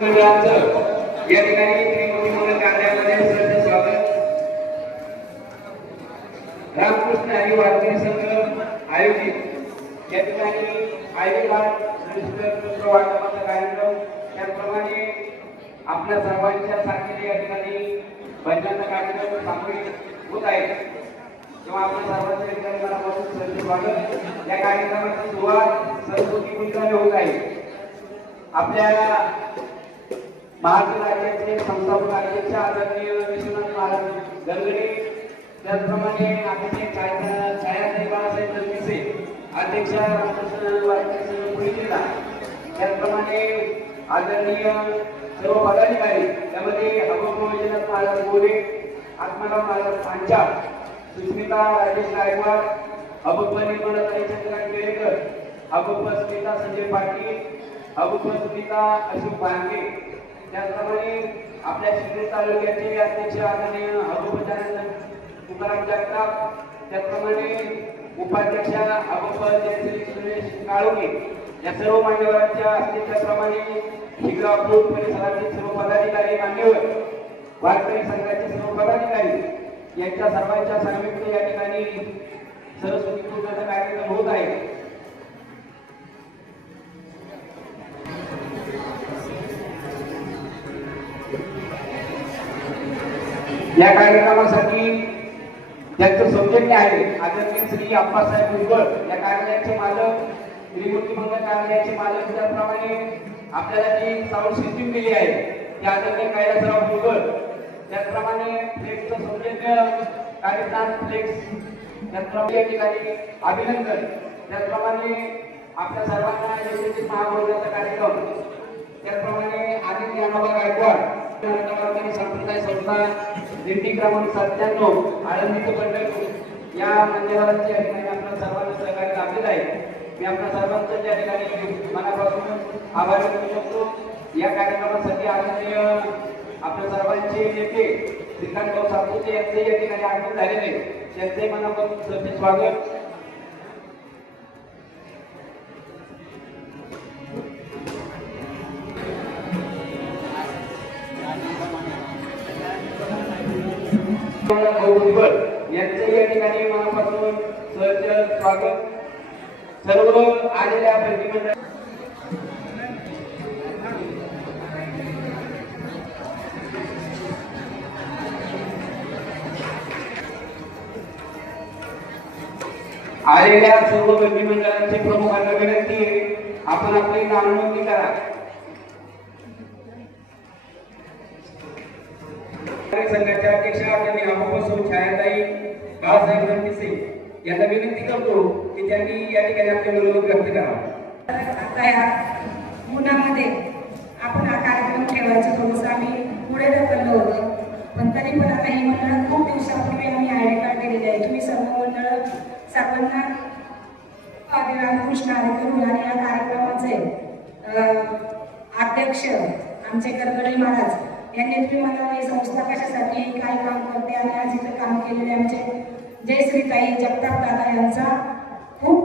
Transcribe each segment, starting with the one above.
या ठिकाणी त्रिमूर्ती मंगल कार्यालयामध्ये सहर्ष स्वागत. रामकृष्ण हरी वारकरी संघ आयोजित या ठिकाणी आयडी कार्ड रजिस्टर वाटपाचा कार्यक्रम, त्याप्रमाणे आपल्या सर्वांच्या साथीने या ठिकाणी भजनाचा कार्यक्रम सामूहिक होत आहे. तेव्हा आपल्या सर्वांच्या ठिकाणी मनापासून सहर्ष स्वागत. या कार्यक्रमाची सुरुवात सरस्वती पूजनाने होत आहे. आपल्या महाराष्ट्र राज्याचे संस्थापक अध्यक्ष आदरणीय विश्वनाथ महाराज गरगडे, त्याचप्रमाणे आपले छायासाहेब बाळासाहेब जगमिसे अध्यक्ष रामकृष्ण वारकरी संघ पुणे जिल्हा, त्याचप्रमाणे आदरणीय सर्व पदाधिकारी, त्यामध्ये अभंग महाराज बोले, आत्माराम महाराज पांचाळ, सुस्मिता राजेश गायकवाड, अभंग निर्मलाताई चंद्रकांत केळेकर, अभंग स्मिता संजय पाटील, अभंग स्मिता अशोक बांगे, त्याचप्रमाणे आपल्या शिंदे तालुक्याचे अध्यक्ष आदरणीय अभंग तुकाराम जगताप, त्याचप्रमाणे उपाध्यक्ष अभंग सुरेश काळोखे, या सर्व मान्यवरांच्या असल्याप्रमाणे शिग्रापूर परिसरातील सर्व पदाधिकारी, मान्यवर वारकरी संघाचे सर्व पदाधिकारी यांच्या सर्वांच्या संयुक्त या ठिकाणी सरस्वती पूजनाचा कार्यक्रम होत आहे. या कार्यक्रमासाठी ज्यांचं सौजन्य आहे आदरणीय श्री अप्पासाहेब उजगळ, या कार्यालयाचे मालक, त्रिमूर्ती मंगल कार्यालयाचे मालक, त्याप्रमाणे आपल्याला जी साऊंड सिस्टीम दिली आहे त्या आदरणीय कैलासराव उजगळ, त्याचप्रमाणे फ्लेक्सचं सौजन्य कार्यक्रम फ्लेक्स, त्याचप्रमाणे या ठिकाणी अभिनंदन, त्याचप्रमाणे आपल्या सर्वांना यशस्वी महाभोजनाचा कार्यक्रम, त्याचप्रमाणे आदित्य अनोबा गायकवाड संप्रदाय संस्था दिंडी क्रमांक 97 आळंदीचे पंढरपूर, या मान्यवरांच्या ठिकाणी आपल्या सर्वांना सहकार्य लाभलेलं आहे. मी आपल्या सर्वांचं त्या ठिकाणी मनापासून आभार व्यक्त करतो. या कार्यक्रमासाठी आदरणीय आपल्या सर्वांचे नेते श्रीकांत सातपुते यांचे या ठिकाणी आगमन झालेले, त्यांचे मनापासून सहर्ष स्वागत. यांचे या ठिकाणी मनापासून सहर्ष स्वागत. सर्व आलेल्या प्रतिनिधी आलेल्या सर्व मंडळांचे प्रमुखांना विनंती आहे, आपण आपली नावनोंदणी करा. संघाच्या अध्यक्ष आदरणीय अभंग छायाताई बाळासाहेब जगमिसे यांना विनंती करतो की त्यांनी या ठिकाणी आपले विरोध व्यक्त करावा. उन्हामध्ये आपण हा कार्यक्रम ठेवायचा थोडंसं आम्ही पुढे ढकललं होतं, पण तरी पण आता ही मंडळ खूप दिवसापूर्वी आम्ही आयडी कार्ड केलेली आहे. तुम्ही सर्व मंडळ सर्वांना आधी रामकृष्ण हरी आणि या कार्यक्रमाचे अध्यक्ष आमचे गरगडे महाराज यांनी तुम्ही मला ही संस्था कशासाठी काय काम करते आणि आज इथं काम केलेले आमचे जयश्रीताई जगताप दादा यांचा खूप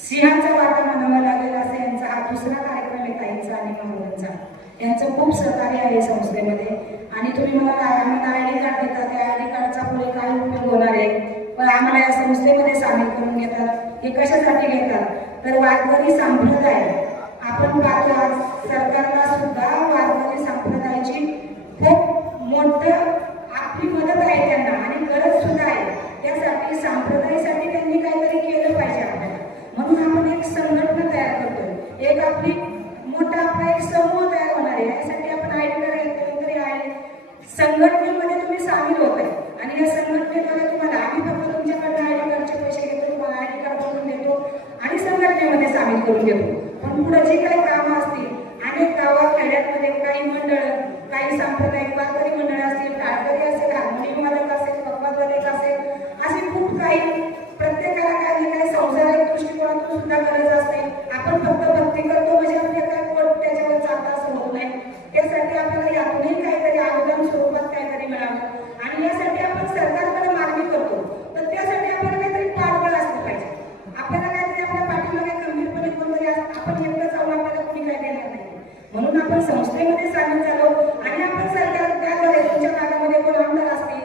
सिंहाचा वाटा म्हणावा लागेल असं यांचा हा दुसरा कार्यक्रम आहे ताईंचा आणि महाराजांचा. यांचं खूप सहकार्य आहे संस्थेमध्ये. आणि तुम्ही मला आयडी कार्ड देता, त्या आयडी कार्डचा पुढे काय उपयोग होणार आहे, पण आम्हाला या संस्थेमध्ये सामील करून घेतात. हे कशासाठी घेतात तर वारकरी संप्रदाय आपण पाहतो, आज सरकारला सुद्धा वारकरी संप्रदायाची खूप मोठं आपली मदत आहे त्यांना आणि गरज सुद्धा आहे. त्यासाठी संप्रदायासाठी त्यांनी काहीतरी केलं पाहिजे आपल्याला, म्हणून आपण एक संघटना तयार करतोय, एक आपली मोठा आपला एक समूह तयार होणार आहे. यासाठी आपण आयडी तरी आहे संघटनेमध्ये तुम्ही सामील होत आहे आणि या संघटनेमध्ये तुम्हाला आम्ही फक्त तुमच्याकडनं आयडी कार्डचे पैसे घेतो, तुम्हाला आयडी कार्ड बनवून देतो आणि संघटनेमध्ये सामील करून घेतो. पण पुढे जे काही कामं असतील, अनेक गावात खेड्यामध्ये काही मंडळ, काही सांप्रदायिक वारकरी मंडळ असतील, टाळकरी असेल, हार्मोनियम वादक असेल, पकवादक असेल, असे खूप काही प्रत्येकाला काही काही संसारिक दृष्टिकोनातून सुद्धा गरज असते. आपण फक्त भक्ती करतो म्हणजे आपल्या काय पोट त्याच्यावर चालता असं होत नाही. त्यासाठी आपल्याला यातूनही काहीतरी अनुदान स्वरूपात काहीतरी मिळावं आणि यासाठी आपण सरकारकडे मागणी करतो, तर त्यासाठी आपल्याला काहीतरी पाठबळ असलं पाहिजे. आपल्याला काहीतरी आपल्या पाठीमागे खंबीरपणे कोणतरी आपण एकटं जाऊन आपल्याला कोणी काय देणार नाही, म्हणून आपण संस्थे संस्थेमध्ये सामील झालो आणि आपण सरकार त्याद्वारे तुमच्या भागामध्ये कोण आमदार असतील,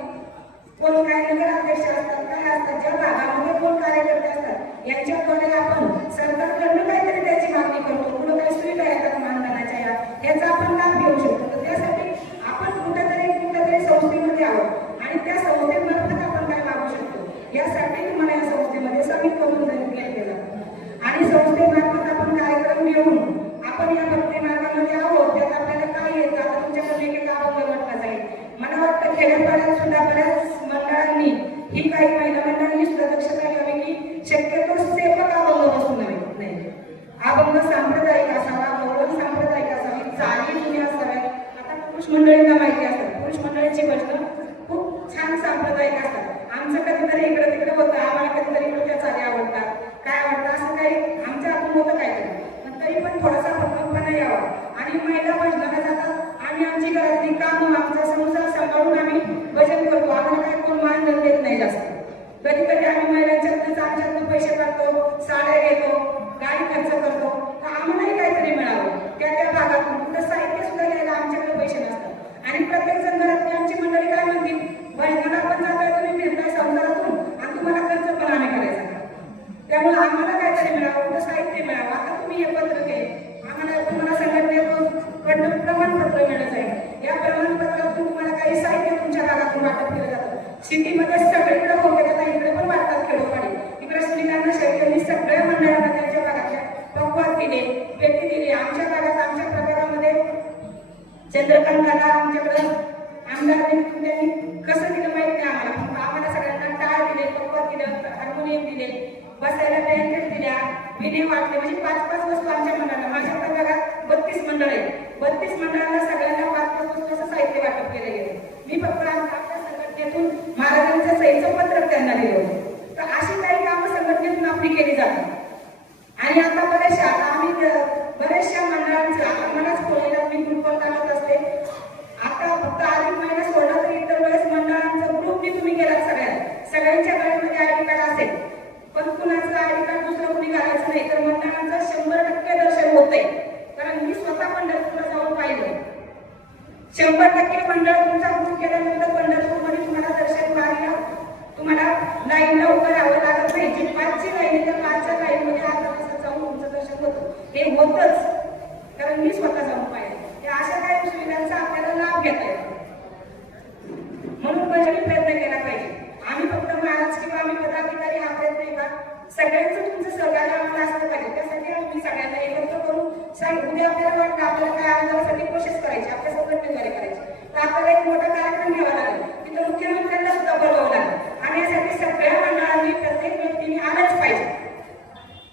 कोण काय नगराध्यक्ष असतात, काय असतात, ज्या भागामध्ये कोण कार्यकर्ते असतात, यांच्याद्वारे आपण सरकारकडून काहीतरी त्याची मागणी करतो, कुठं काही सुविधा येतात मानधनाच्या याचा आपण लाभ घेऊ शकतो. तर त्यासाठी आपण कुठेतरी संस्थेमध्ये आहोत आणि त्या संस्थेमार्फत आपण काय मागू शकतो यासाठी तुम्हाला या संस्थेमध्ये सामील करून घेतले जातं. आणि संस्थेमार्फत आपण कार्यक्रम घेऊन आपण या भक्ती मार्गामध्ये आहोत. त्यात आपल्याला काय येतं, आता तुमच्याकडे एक अभंग म्हटला जाईल. मला वाटतं खेड्यापाड्यात सुद्धा बऱ्याच मंडळांनी ही काही महिला मंडळांनी सुद्धा दक्षता घ्यावी की शक्यतो सेवक अभंग बसून नाही, अभंग सांप्रदायिक असावा, गौरव सांप्रदायिक असावी, चाली जुन्या असाव्या. आता पुरुष मंडळींना माहिती असतात, पुरुष मंडळीची भजनं खूप छान सांप्रदायिक असतात. आमचं कधीतरी इकडे तिकडे होतं, आम्हाला कधीतरी इकडे त्या चाली आवडतात, काय आवडतं असं काही आमच्या हातून होतं काहीतरी, पण तरी पण थोडासा भक्कमपणा यावा. आणि महिला भजनाला जातात, आम्ही आमची घरातली कामं आमचा संसार सांभाळून आम्ही भजन करतो. आम्हाला काही कोण मानधन देत नाही जास्त. कधी कधी आम्ही महिलांच्यातच आमच्यातून पैसे काढतो, साड्या घेतो, गाडी खर्च करतो, तर आम्हालाही काहीतरी मिळावं. त्या भागातून कुठं साहित्य सुद्धा घ्यायला आमच्याकडे पैसे नसतात. आणि प्रत्येक जण घरातली आमची मंडळी काय म्हणतील, भजनाला पण जाताय तुम्ही, फिरताय संसारातून आणि तुम्हाला खर्च पण आम्ही करायचा. त्यामुळे आम्हाला काहीतरी मिळावं, कुठं साहित्य मिळावं. आता तुम्ही हे पत्र केले, आम्हाला तुम्हाला संघटनेकडून प्रमाणपत्र मिळत जाईल. या प्रमाणपत्रातून तुम्हाला काही साहित्य तुमच्या भागातून वाटप केलं जातं. सिटीमध्ये सगळीकडे होते, आता इकडे पण वाटतात खेडोपाडी. इकडे स्त्रियांना शक्यनी सगळ्या मंडळांना त्यांच्या भागातल्या पक्वाद दिले, पेटी दिले. आमच्या भागात आमच्या प्रकारामध्ये चंद्रकांताला आमच्याकडं आमदारांनी त्यांनी कसं दिलं माहित नाही आम्हाला, पण आम्हाला सगळ्यांना टाळ दिले, पक्वाद दिलं, हार्मोनियम दिले, बसायला ब्लँकेट दिल्या, विने वाटले. म्हणजे 5-5 वस्तू आमच्या मंडळाला. माझ्या भागात 32 मंडळ आहे, 32 मंडळांना सगळ्यांना 5-5 वस्तू असं साहित्य वाटप केलं गेलं. मी फक्त आपल्या संघटनेतून महाराजांचं सहीचं पत्रक त्यांना दिलं होतं. तर अशी काही कामं संघटनेतून आपली केली जातात. आणि आता आम्ही बऱ्याचशा मंडळांचं आता मलाच बोलायला मी ग्रुपवर टाकत असते. आता फक्त अधिक महिना सोडला तर इतर वेळेस मंडळांचं ग्रुपनी तुम्ही गेलात सगळ्यांच्या गळ्यामध्ये आयडी कार्ड असेल, पण कुणाचं आयडी कार्ड दुसरं कुणी घालायचं नाही. तर मंडळांचं 100% दर्शन होतंय. कारण मी स्वतः पंढरपूरला जाऊन पाहिलं. 100% मंडळ तुमचा ग्रुप केल्यानंतर पंढरपूरमध्ये तुम्हाला दर्शन मागायला तुम्हाला लाईनला उभं राहावं लागत नाही. जी 5ची लाईन तर 5च्या लाईनमध्ये अर्धा तासात जाऊन तुमचं दर्शन होतं. हे होतच, कारण मी स्वतः जाऊन पाहिलं. अशा काही सुविधांचा आपल्याला लाभ घेता येतो. म्हणून भजनी प्रयत्न केला पाहिजे. आम्ही फक्त महाराज किंवा आम्ही पदाधिकारी हा प्रयत्न आहे का, सगळ्यांचं तुमचं सहकार्य आम्हाला असलं पाहिजे. त्यासाठी आम्ही सगळ्यांना एकत्र करून उद्या आपल्याला वाटतं आपल्याला काय आंदोलनासाठी प्रोसेस करायची, आपल्या संघटनेद्वारे करायची, तर आपल्याला एक मोठा कार्यक्रम घ्यावा लागेल. तिथं मुख्यमंत्र्यांना सुद्धा बोलावं लागेल. आणि यासाठी सगळ्या मंडळांनी प्रत्येक व्यक्तीने आलंच पाहिजे.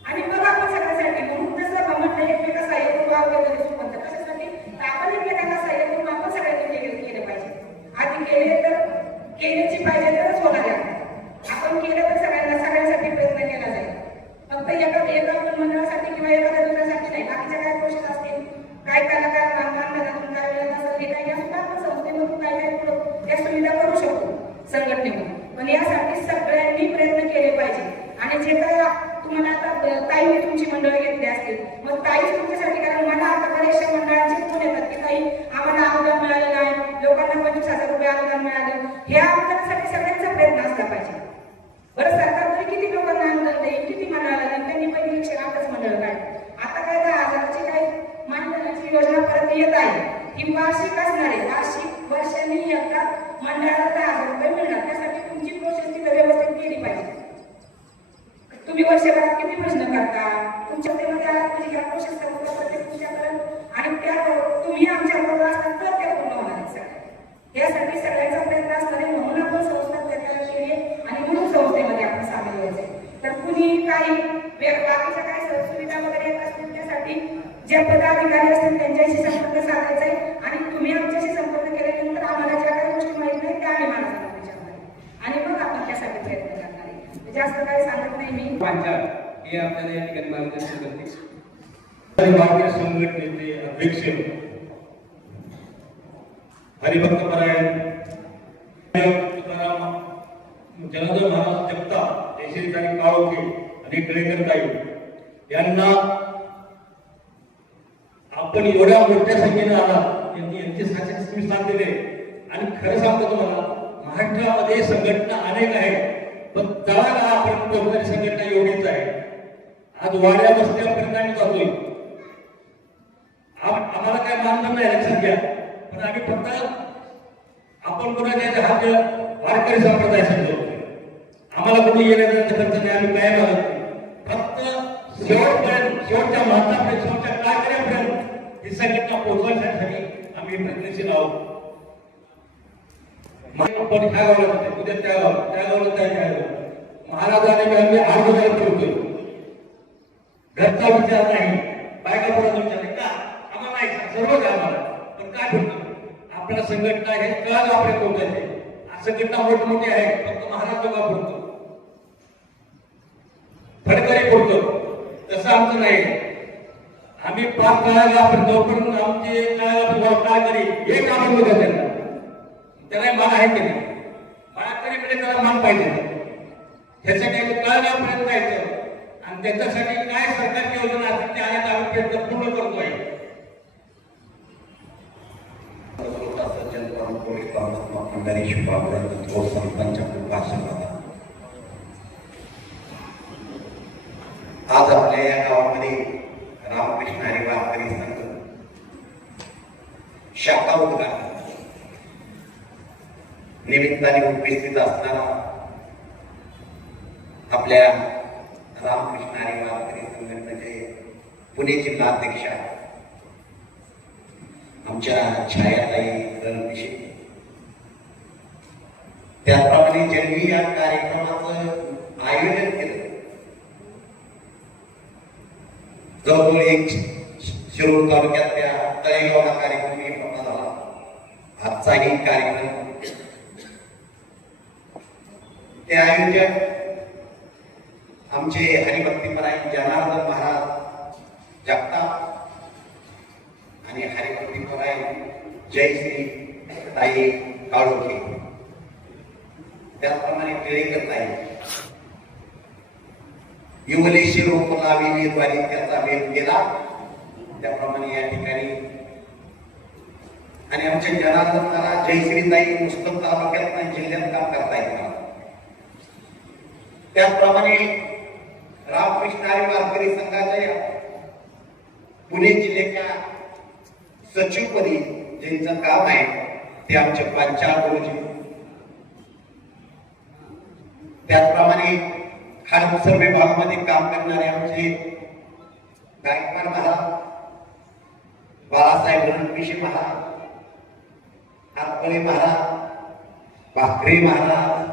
आणि मग आपण सगळ्यासाठी म्हणून जसं म्हटलं एकमेका सहाय्य करू वगैरे म्हणतात, कशासाठी आपण एकमेकांना सहाय्य करून आपण सगळ्यांनी केलं पाहिजे. आधी केले तर केल्याची पाहिजे तरच होणार आहे. आपण केलं तर सगळ्यांसाठी प्रयत्न केला जाईल. फक्त एका मंडळासाठी किंवा एखाद्या दुसऱ्यासाठी नाही. बाकीच्या काय गोष्टी असतील, काय कलाकार मानधनातून काय वेळ असेल, हे काही सुद्धा आपण संस्थेमधून काय या सुविधा करू शकतो संघटनेमधून. पण यासाठी सगळ्यांनी प्रयत्न केले पाहिजे. आणि जे काय तुम्हाला आता ताईने तुमची मंडळ घेतली असतील, मग ताईच तुमच्यासाठी, कारण मला आता बऱ्याचशा मंडळांचे फोन येतात की ताई आम्हाला अनुदान मिळालेलं आहे, लोकांना 25,000 रुपये अनुदान मिळाले. हे अनुदानासाठी सगळ्यांचा प्रयत्न असला पाहिजे. बरं, सरकार तरी किती लोकांना अनुदान देईल, किती मंडळाला देईल, त्यांनी पहिली 108च मंडळ काढली. आता काय 10,000ची काही मानधनाची योजना परत येत आहे. ही वार्षिक असणार आहे. वार्षिक वर्षांनी एकदा मंडळाला 10,000 रुपये मिळणार. त्यासाठी तुमची प्रोसेस तिथं व्यवस्थित केली पाहिजे. तुम्ही वर्षभरात किती प्रश्न करता, तुमच्या तेमध्ये आला म्हणजे ह्या प्रोसेस करून प्रत्येक तुमच्याकडे, आणि त्या तुम्ही आमच्याबरोबर असतात तर त्या पूर्ण होणार आहेत. यासाठी सगळ्यांचा प्रयत्न असणार आहे. म्हणून आपण संस्था त्याला केली आणि म्हणून संस्थेमध्ये आपण सामील व्हायचे. तर कुणी काही बाकीच्या काही सुविधा वगैरे येत असतील त्यासाठी जे पदाधिकारी असतील त्यांच्याशी संपर्क साधायचा आहे. आणि तुम्ही आमच्याशी संपर्क केल्यानंतर आम्हाला ज्या काही गोष्टी माहित नाही त्या आम्ही माणसाला त्याच्यामध्ये, आणि मग आपण त्यासाठी प्रयत्न करणार आहे. जास्त काही सांगत नाही मी. हे आपल्याला या ठिकाणी मार्गदर्शन करते. भारतीय संघटनेचे अध्यक्ष हरिभक्तपरायण जनार्दन महाराज जगताप, यशोताई काळोखे आणि टिळेकर ताई यांना आपण एवढ्या मोठ्या संख्येने आला, यांची साक्षात तुम्ही साथ दिले. आणि खरं सांगतो तुम्हाला, महाराष्ट्रामध्ये संघटना अनेक आहेत, पण तळागाळापर्यंत पोहोचणारी संघटना एवढीच आहे. आज वाड्या बसल्यापर्यंत आम्ही जातोय. आम्हाला काय मानधन नाही लक्षात घ्या, पण आम्ही फक्त आपण कोणाच्या हात वारकरी संप्रदाय समजतो. आम्हाला कोणी येण्याचा खर्च नाही, आम्ही काय मागत नाही. फक्त शेवटपर्यंत, शेवटच्या महात्मापर्यंत, शेवटच्या कार्यापर्यंत ही संघटना पोहोचवण्यासाठी आम्ही प्रयत्नशील आहोत. आपण ह्या गावाला जाते, उद्या त्या गावाला जायचं. महाराजांनी आम्ही आर्धगाव ठेवतोय. घरचा विचार नाही, बायका पुढे विचार नाही का, आम्हाला नाही सर्व काय आम्हाला, पण काय बोलतो आपल्याला संघटना हे कळायला आपल्या पोहोचायचे. संघटना मोठमोठी आहे, फक्त महाराज लोक बोलतो, फडकरी बोलतो, तसं आमचं नाही. आम्ही पाच कळायला आपण जोपर्यंत आमचे कळायला काय करी हे काम बघत त्यांना, त्याला मान आहे की नाही, माळकरी म्हणजे त्याला मान पाहिजे. त्यासाठी कळायलापर्यंत जायचं आणि त्याच्यासाठी काय सरकारची योजना असेल त्या आल्या आम्ही प्रयत्न पूर्ण करतोय. आज आपल्या या गावामध्ये रामकृष्ण हरी वारकरी संघ शाखा उद्घाटन निमित्ताने उपस्थित असणारा आपल्या रामकृष्ण हरी वारकरी संघटनेचे पुणे जिल्हा अध्यक्ष आमच्या छायाताई रणपिशे, त्याप्रमाणे ज्यांनी या कार्यक्रमाचं आयोजन केलं, जवळजवळ एक शिरूर तालुक्यातल्या तळेगावला कार्यक्रम मोठा झाला. आजचाही कार्यक्रम ते आयोजक आमचे हरिभक्तीपरायण जनार्दन महाराज जगताप आणि हरिभक्तीपरायण जयश्री ताई काळोखे, त्याचप्रमाणे टिळेकर ताई, युवलेशी रोपलाविनीद्वारे त्याचा वेध केला, त्याप्रमाणे या ठिकाणी आणि आमच्या जनार्दन महाराज जयश्रीताई पुस्तक तालुक्यात जिल्ह्यात काम करता येतात. त्याचप्रमाणे रामकृष्ण हरी वारकरी संघाच्या पुणे जिल्ह्याच्या सचिवपदी ज्यांचं काम आहे ते आमचे पंचाल गुरुजी, त्याचप्रमाणे सर्व विभागामध्ये काम करणारे आमचे गायकवाड महाराज, बाळासाहेब रणपिशे महाराज, आरपळे महाराज, भाकरे महाराज,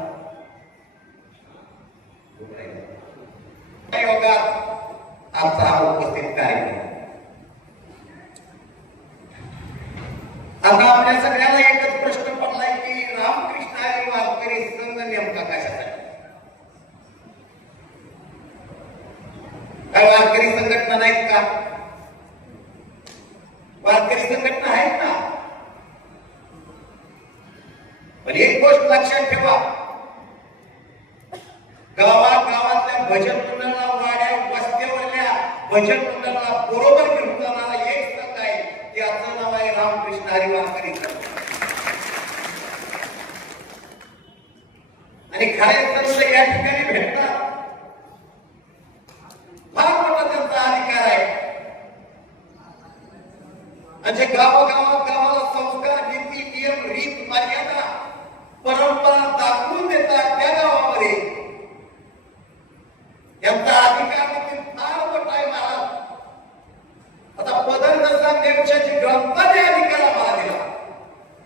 आजचा हा उपस्थित कार्यक्रम. आता आपल्या सगळ्यांना एकच प्रश्न पडलाय की रामकृष्ण हरी वारकरी संघ नेमका कशासाठी? काय वारकरी संघटना नाहीत का? वारकरी संघटना आहेत ना. पण एक गोष्ट लक्षात ठेवा, गावागावातल्या भजन मंडळाला, वाड्या वस्त्यावरल्या भजन मंडळाला बरोबर घेऊन जाणारा एक संघ आहे, त्याचं नाव आहे रामकृष्ण हरी वारकरी संघ. आणि खरे संत या ठिकाणी भेटतात, फार मोठा त्यांचा अधिकार आहे. म्हणजे गावागावाला संस्कार, नीती, नियम, रीत, मर्यादा, परंपरा दाखवून देतात त्या गावामध्ये. यांचा अधिकार देखील फार मोठा आहे महाराज. आता पदर नसा नेमच्याची ग्रंथाने अधिकार आम्हाला दिला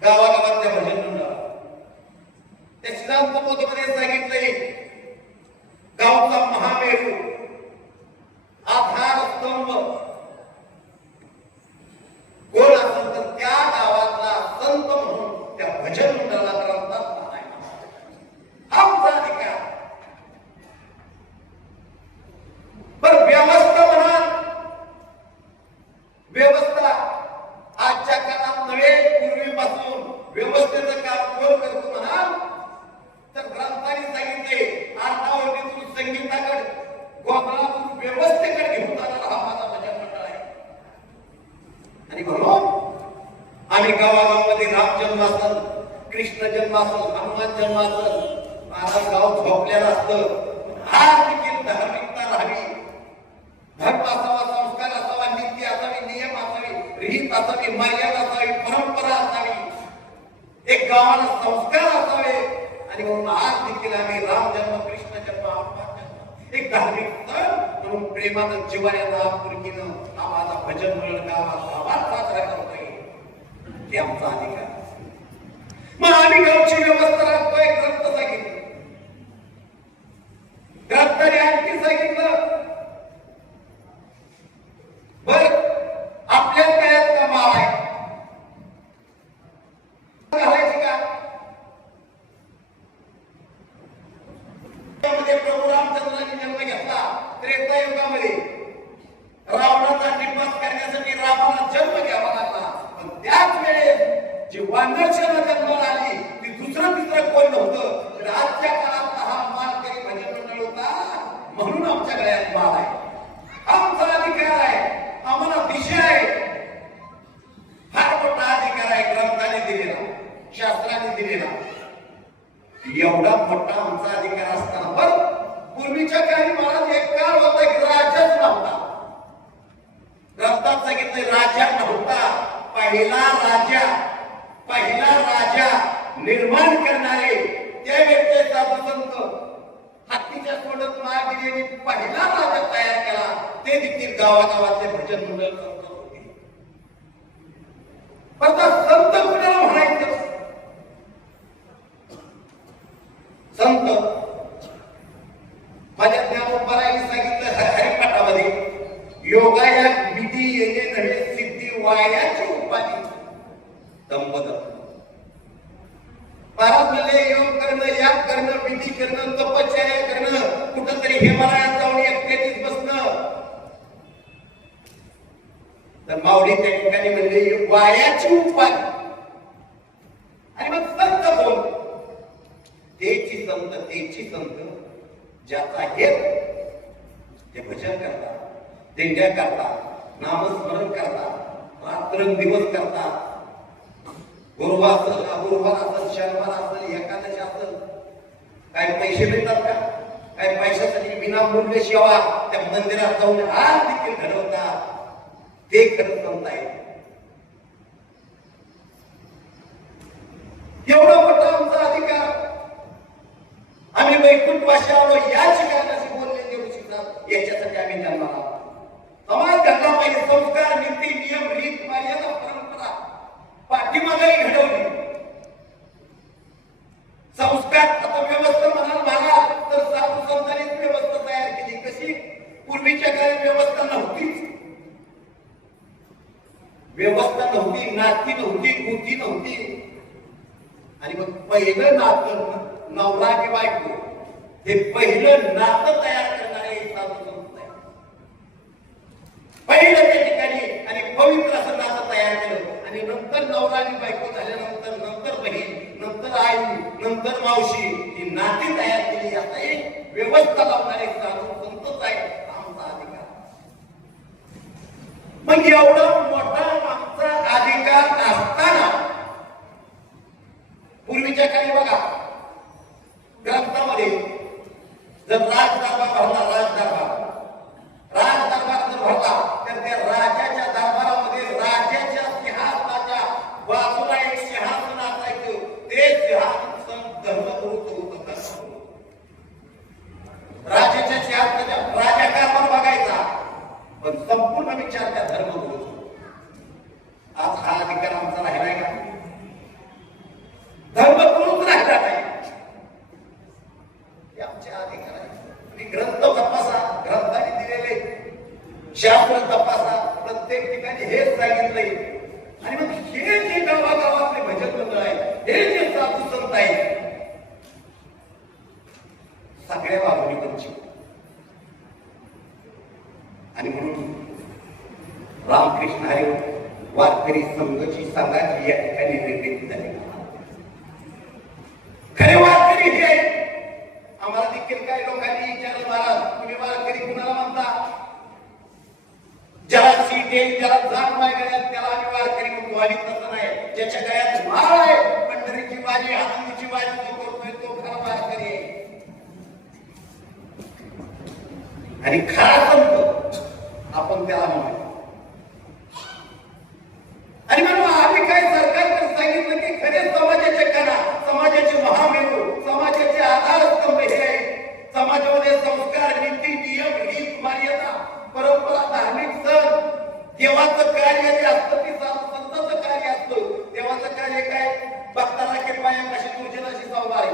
गावागावातल्या भजन मंडळाला. त्या सिद्धांत बोधमध्ये सांगितले, गावचा महामेरू, आधार स्तंभ कोण असेल तर त्या गावातला संत म्हणून त्या भजन मंडळाला ग्रंथात आमचा अधिकार. पण व्यवस्था म्हणा, व्यवस्था आजच्या काळात नव्हे, पूर्वीपासून व्यवस्थेचं काम कोण करतो म्हणा तर ग्रंथाने सांगितलं आणि गावागावामध्ये राम जन्म असल, कृष्ण जन्म असल, हनुमान जन्म असल, माझं गाव झोपलेलं असतं. आज देखील धार्मिकता राहावी, धर्म असावा, संस्कार असावा, नीती असावी, नियम असावी, रीत असावी, मर्यादा असावी, परंपरा असावी, एक गावाला संस्कार असावे. आणि म्हणून आज देखील आम्ही राम जन्म, कृष्ण जन्म, हनुमान जन्म एक धार्मिक सण म्हणून प्रेमानं जिवाळ्यानं आपुलकीनं हा माझा भजन मंडळ गावात साजरा करतोय. हे आमचा अधिकार. मग आम्ही गावची व्यवस्था राखतोय. ग्रंथ सांगितलं, ग्रंथाने आणखी सांगितलं, बर आपल्या काळात का माळ आहे घालायची का? प्रभू रामचंद्रांनी जन्म घेतला त्रेता युगामध्ये. रावणाचा निपात करण्यासाठी रामाला जन्म घ्यावा लागला. पण त्याच वेळेस जी वानरसेना जन्माला आली ती दुसरं तिसरं कोण नव्हतं तर आजच्या काळातला हा मालकरी भजन मंडळ होता. म्हणून आमच्या गळ्यात माळ आहे. आमचा अधिकार आहे, आम्हाला दिशा आहे. फार मोठा अधिकार आहे ग्रंथाने दिलेला, शास्त्राने दिलेला. एवढा मोठा आमचा अधिकार असताना पण पूर्वीच्या काळी महाराज एक काळ होता की राजाच नव्हता. ग्रंथात सांगितलं राजा नव्हता. पहिला राजा निर्माण करणारे त्या व्यक्ती साधुसंत हत्तीच्या सोडत महागिरीने पहिला राजा तयार केला. ते देखील गावागावातले भजन मंडळ संत होते. पण संत कुणाला म्हणायचं? संत माझ्या ज्ञानोबारांनी सांगितलं हरिपाठामध्ये, योगाया विधी येणे नव्हे सिद्धी वायाची उपाधी दंपदत्त. महाराज म्हणले योग करणं, याग करणं, विधी करणं, तपश्चर्या करणं, कुठंतरी हिमालयात जाऊन एकट्यानेच बसणं. तर माऊली त्या ठिकाणी म्हणले वायाची उपाधी. आणि मग संत कोण? तेची संत ज्याचा हेत ते भजन करतात, दिंड्या करतात, नामस्मरण करतात, रात्रंदिवस करतात. गुरुवार असेल, अगुरुवार असेल, शनिवार असेल, एकादशी असेल. काय पैसे मिळतात का? काय पैशासाठी विनामूल्य सेवा त्या मंदिरात जाऊन आज देखील घडवतात. ते खरं संत आहे. एवढा मोठा आमचा अधिकार. आम्ही वैकुंठवासी आलो याच कारणाशी बोलले देऊ शिकतात. याच्यासाठी आम्ही जन्माला आलो. समाज घडला पाहिजे. संस्कार, नीती, नियम, रीत, मर्यादा, परंपरा पाठीमागे घडवली. संस्कार आता व्यवस्था म्हणाल मला तर साधू संतांनीच व्यवस्था तयार केली. कशी? पूर्वीच्या काळी व्यवस्था नव्हतीच. व्यवस्था नव्हती, नाती नव्हती, बुद्धी नव्हती. आणि मग पहिलं नातं नवरा की बायको हे पहिलं नातं तयार करणारे साधू संत आहे. पहिलं त्या ठिकाणी आणि पवित्र असं नातं तयार केलं. आणि नंतर नवरा आणि बायको झाल्यानंतर नंतर बहीण, नंतर आई, नंतर मावशी ही नाती तयार केली. आता एक व्यवस्था लावणारे साधू संतच आहे आमचा अधिकार. मग एवढा मोठा आमचा अधिकार असताना पूर्वीच्या काळी बघा ग्रंथामध्ये जर राजदरबार भरला, राजदरबार जर भरला तर त्या राजाच्या दरबारामध्ये राजाच्या सिंहासनाच्या बाजूला एक सिंहासन असायचं. ते सिंहासन धर्मगुरूच होतं. राजाच्या सिंहासनाच्या राजा कारभार बघायचा पण संपूर्ण विचार त्या धर्मगुरूच. आज हा अधिकार आमचा राहिला ज्याच्या गळ्यात माळ आहे, पंढरीची बाजी, आनंदीची बाजी जो करतोय तो खरा वारकरी आहे. आणि खरा संत आपण त्याला म्हणतो. आणि म्हणून आम्ही काय सरकारकडे सांगितलं की खरे समाजाचे कणा, समाजाचे महामेरू, समाजाचे आधारस्तंभ हे आहे. समाजामध्ये संस्कार, नीती, नियम, रीत, मर्यादा, परंपरा, धार्मिक सण, देवाचं कार्य जे असतं ते संतांचं कार्य असतं. देवाचं कार्य काय? भक्ताला कृपया कशी दुर्जनाशी संवाद,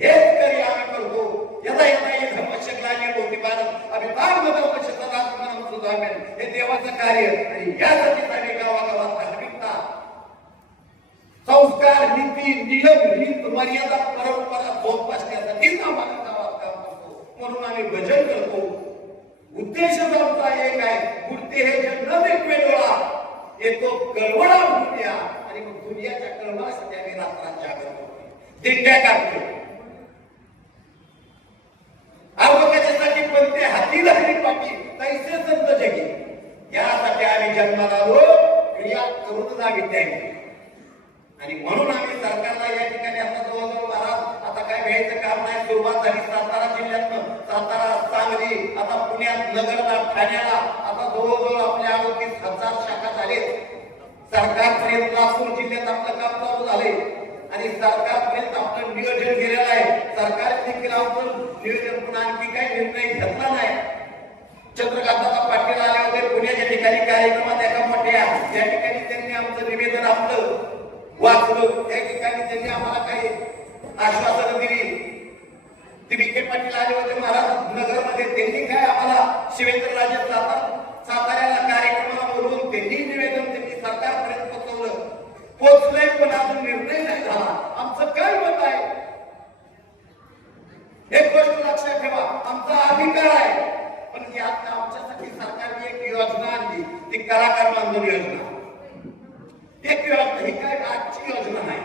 हेच कार्य आम्ही करतो. यदा यदा ये धर्मस्य ग्लानिर् भवति भारत अभिधाम धर्मस्य सदात्मनं सुधाम्यं, हे देवाचं कार्य. आणि यासाठी आम्ही गावागावात धार्मिकता, संस्कार, नीती, नियम, रीत, मर्यादा, परंपरा जोपासण्यासाठी आम्हाला गावात काम करतो. म्हणून आम्ही भजन करतो. उद्देश आमचा एक आहे, मूर्ती हे जग न देखवे डोळा, येतो कळवळा दुनिया. आणि मग दुनियाच्या कळवळासाठी आम्ही रात्रात जागर करतो, दिंड्या काढतो. आवकाशासाठी पंते हाती लागली पाठी, तैसे संत जगी. यासाठी आम्ही जन्माला आलो, क्रिया करून आम्ही द्यायची. आणि म्हणून आम्ही सरकारला या ठिकाणी आता जवळजवळ आता काय घ्यायचं काम नाही. सुरुवात झाली सातारा जिल्ह्यातनं, सातारा, सांगली, आता पुण्यात, नगरला, ठाण्याला आता जवळजवळ आपल्या 38,000 शाखा झालेत. सरकारपर्यंत लातूर जिल्ह्यात आपलं काम चालू झाले आणि सरकारपर्यंत आपलं नियोजन केलेलं आहे. सरकार देखील आपण नियोजन पण आणखी काही निर्णय घेतला नाही. चंद्रकांतदादा पाटील आले होते पुण्याच्या ठिकाणी कार्यक्रमात एका मोठ्या, त्या ठिकाणी त्यांनी आमचं निवेदन आपलं वाचलं. त्या ठिकाणी त्यांनी आम्हाला काही आश्वासनं दिली. ते विखे पाटील आले होते महाराज नगरमध्ये, त्यांनी काय आम्हाला शिवेंद्रराजे साताऱ्याला कार्यक्रमाला बोलवून त्यांनी निवेदन त्यांनी सरकारपर्यंत पोहोचलंय, पण अजून निर्णय नाही झाला. आमचं काय मत आहे एक गोष्ट लक्षात ठेवा, आमचा अधिकार आहे. पण ही आता आमच्यासाठी सरकारने एक योजना आणली, ती कलाकार मानधन योजना. एक योजना ही काय आजची योजना नाही.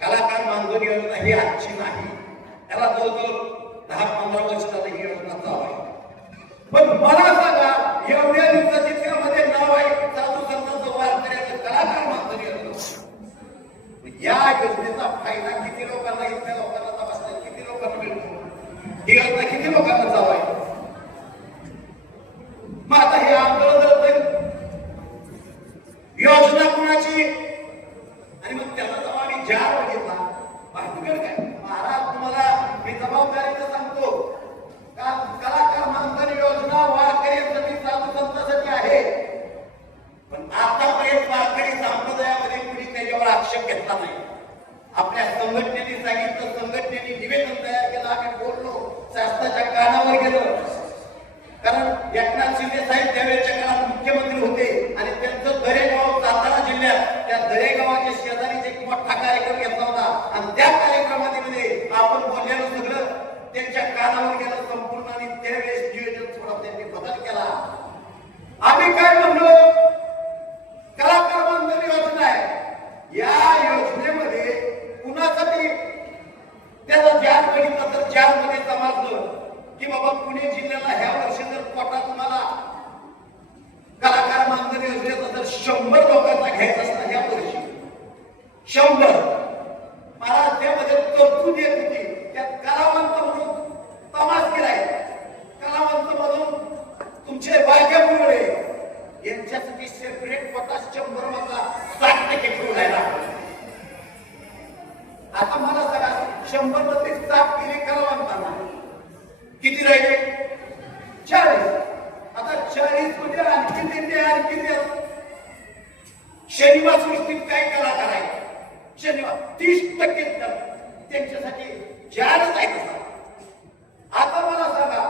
कलाकार मानधन योजना ही आजची नाही. त्याला जवळजवळ 10-15 वर्ष झाली ही योजना चालू आहे. पण मला सांगा, एवढ्या दिवसाची त्यामध्ये नाव आहे साधू संतांचं वारकऱ्याचं कलाकार मानधन योजना. या योजनेचा फायदा किती लोकांना, इतक्या लोकांना तपासण्यात किती लोकांना मिळतो? ही योजना किती लोकांना चालू आहे? मग आता हे आंदोलन योजना कुणाची? आणि मग त्याला जेव्हा आम्ही जार बघितला, भानगड काय महाराज, तुम्हाला मी जबाबदारीने सांगतो का कलाकार मानधन योजना वारकऱ्यांसाठी, साधू संतांसाठी आहे. पण आतापर्यंत वारकरी संप्रदायामध्ये कुणी त्याच्यावर आक्षेप घेतला नाही. आपल्या संघटनेने सांगितलं, संघटनेने निवेदन तयार केलं, आम्ही बोललो, शासनाच्या कानावर गेलो. कारण एकनाथ शिंदे साहेब त्यावेळेच्या काळात मुख्यमंत्री होते आणि त्यांचं दरेगाव सातारा जिल्ह्यात, त्या दरेगावाच्या शेजारीच एक मोठा कार्यक्रम घेतला होता. आणि त्या कार्यक्रमामध्ये आपण बोललेलं सगळं त्यांच्या कानावर गेलं संपूर्ण. आणि त्यावेळेस नियोजन थोडा त्यांनी बदल केला. आम्ही काय म्हणलो, कलाकार मानधन योजना आहे. या योजनेमध्ये कुणासाठी त्याला जार बघितलं तर जारमध्ये समजलं की बाबा पुणे जिल्ह्याला ह्या वर्षी जर कोटा तुम्हाला कलाकार मानधन योजनेचा जर 100 लोकांचा घ्यायचा असता, ह्या वर्षी 100 मला त्यामध्ये तरतूद येत होती. त्यात कलावंत म्हणून तमासगीर आहे, कलावंत म्हणून तुमचे बायका मुळे यांच्यासाठी सेपरेट कोटा 100 मधला 60% ठेवलायला. आता मला सांगा, 100 मध्ये 60 केले कलावंतांना, किती राहिले? 40. आता 40 मध्ये आणखी शनिवार सृष्टीत काय कलाकार आहे? शनिवार 30% त्यांच्यासाठी जारच आहे. आता मला सांगा,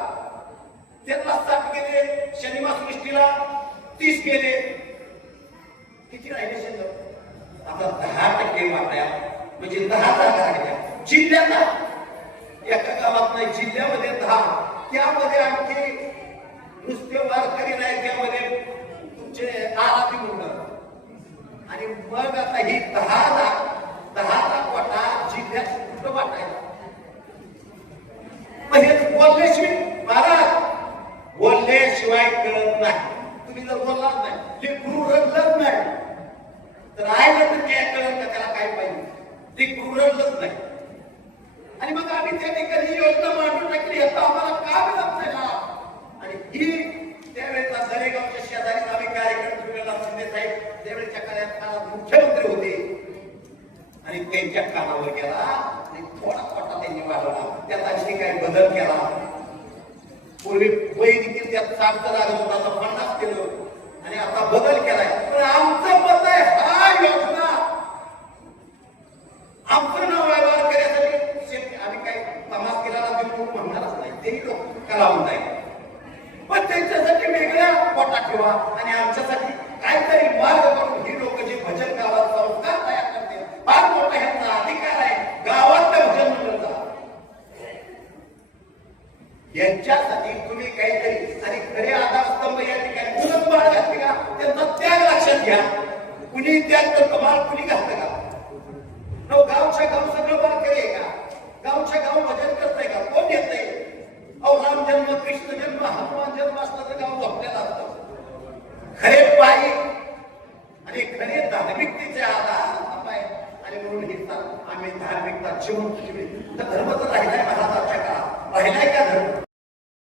त्यांना 60 गेले, शनिवार सृष्टीला 30 गेले, किती राहिले शिल्लक? आता 10% वाटल्या, म्हणजे 10 जागा राहिल्या जिल्ह्याला. एका गावात नाही, जिल्ह्यामध्ये 10. त्यामध्ये आणखी नुसते वारकरी नाही, त्यामध्ये तुमचे आराधी मंडळ. आणि मग आता ही 10 कोटा जिल्ह्यात कुठं वाटायला? मग हे बोलल्याशिवाय महाराज, बोलल्याशिवाय कळत नाही. तुम्ही जर बोललाच नाही, लेकरू रडलंच नाही तर आहे तर काय कळलं का त्याला काय पाहिजे ते कुरडलंच नाही. आणि मग आम्ही त्या ठिकाणी योजना मांडून टाकली आता आम्हाला का मिळत नाही ना. आणि ही त्यावेळेला दरेगावच्या शेजारी आम्ही कार्यक्रम ठेवलेला शिंदे साहेब त्यावेळेच्या काळात मुख्यमंत्री होते आणि त्यांच्या कानावर गेला आणि थोडा थोडा त्यांनी वाढवला. त्यात आणखी काय बदल केला. पूर्वी वय देखील त्यात 60 लागत होता आता 50 केलं आणि आता बदल केलाय. पण आमचं मत आहे हा योजना आमचं नाव व्यवहार करण्यासाठी आम्ही काही तमास केला देऊ म्हणणारच नाही. तेही लोक कला म्हणताय पण त्यांच्यासाठी वेगळ्या पोटा ठेवा आणि आमच्यासाठी काहीतरी मार्ग करून ही लोक जे भजन गावात संस्कार तयार करते फार मोठा ह्यांचा अधिकार आहे गावातल्या भजन मंडळाचा. यांच्यासाठी तुम्ही काहीतरी आणि खरे आधारस्तंभ या ठिकाणी कुणच माळ घातली का त्यांचा त्याग लक्षात घ्या. कुणी त्याग करतो माळ कुणी घातलं का. गावच्या गाव सगळं माळ करे का. गावच्या गाव भजन करताय का कोण येतंय. अहो राम जन्म कृष्ण जन्म हनुमान जन्म असला तर गाव झोपलेला असतं. खरे पायी आणि खरे धार्मिकतेचे आधार आणि म्हणून हे आम्ही धार्मिकता जिवंत ठेवली. तर धर्म तर राहिलाय महाराजांच्या काळात राहिलाय का धर्म.